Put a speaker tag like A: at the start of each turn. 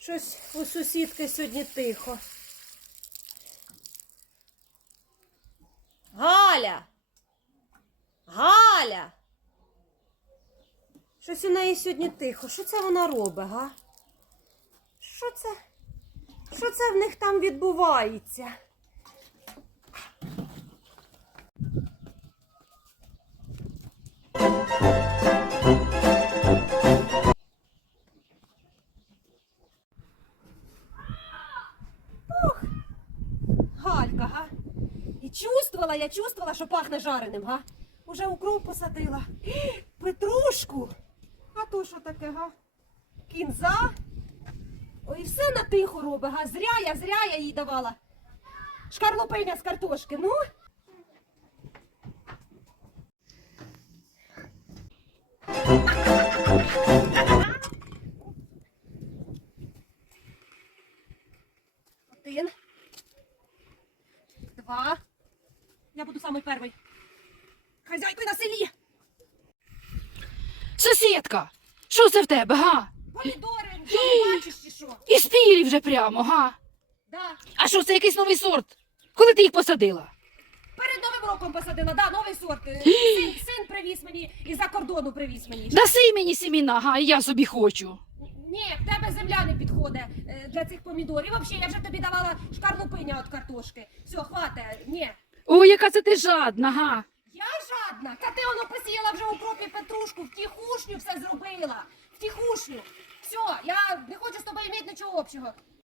A: Щось у сусідки сьогодні тихо. Галя! Галя! Щось у неї сьогодні тихо. Що це вона робить, га? Що це? Що це в них там відбувається? І чувствувала, я чувствувала, що пахне жареним, га? Уже укроп посадила. Петрушку. А то що таке, га? Кінза. Ой, все на тихо робить, га? Зря я, зря я їй давала. Шкарлупиня з картошки, ну. Один. Два. Я буду самий перший. Хазяйкою на селі.
B: Сусідка, що це в тебе, га?
A: Помідори, що не бачиш чи що?
B: І спілі вже прямо, га?
A: Да.
B: А що це якийсь новий сорт? Коли ти їх посадила?
A: Перед Новим роком посадила, да, новий сорт. Е, Син, син привіз мені і за кордону привіз мені.
B: Даси мені сіміна, га, і я собі хочу.
A: Ні, в тебе земля не підходить е, для цих помідорів. Взагалі, я вже тобі давала шкарлупиня від картошки. Все, хватить. Ні.
B: Ой, яка це ти жадна, га?
A: Я жадна. Та ти воно посіяла вже у кропі петрушку, в тіхушню все зробила. В тіхушню. Все, я не хочу з тобою мати нічого общого.